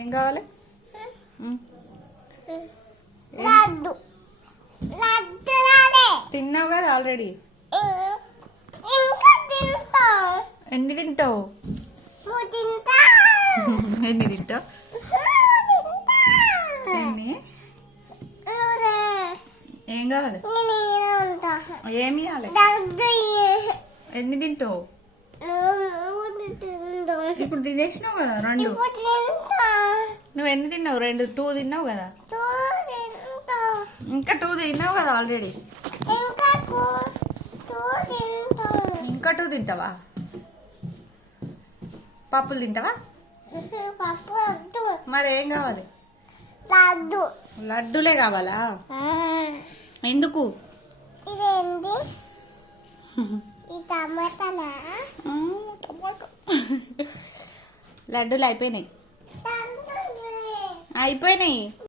ఏం కావాలి? లడ్డు లడ్డు తిన్నావు కదా ఆల్రెడీ. ఇంకా తింటా. ఎన్ని తింటావు? తింటా. ఎన్ని తింటావు? ఎన్ని? ఏం కావాలి? ఏమి ఇవ్వాలి? ఎన్ని తింటావు? ఇప్పుడు తినేసినావు కదా రెండు. నువ్వు ఎన్ని తిన్నావు? రెండు 2 తిన్నావు కదా. ఇంకా 2 తిన్నావు కదా ఆల్రెడీ. ఇంకా 2 తింటావా? పప్పులు తింటావా? మరి ఏం కావాలి? లడ్డు. లడ్డులే కావాలా? ఎందుకు? ఇదేంటి? ఈ టమాటానా? టమాటా. లడ్డూలు అయిపోయినాయి. అయిపోయినాయి.